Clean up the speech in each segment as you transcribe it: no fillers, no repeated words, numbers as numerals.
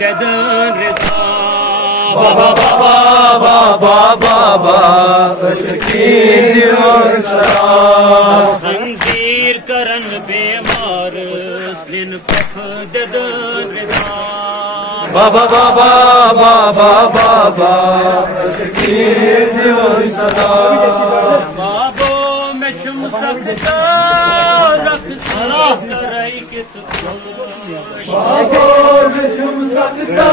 ददन रिदा बाबा बाबा बाबा बाबा संगीर करन बेमार दिन पख ददन रिदा बाबा बाबा बाबा बाबा सदा बाबो में चुम सकता रख सरा कराई के तू बाबो में चुम सकता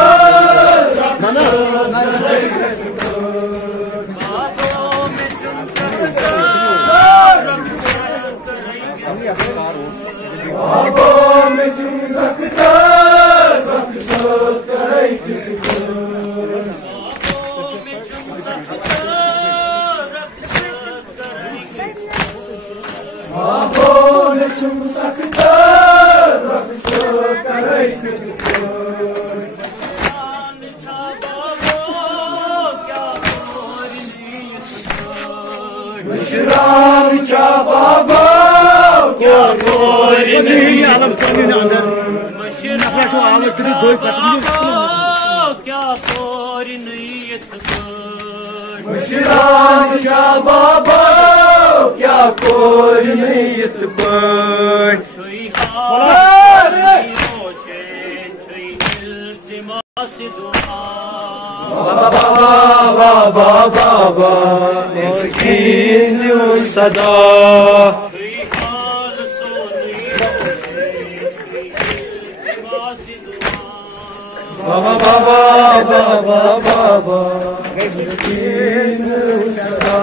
बाबा क्या कोई नहीं आलम चलने अंदर क्या कोई नहीं बाबा क्या कोई नहीं बाबा बाबा बाबा सदा बाबा बाबा बाबा बाबा सदा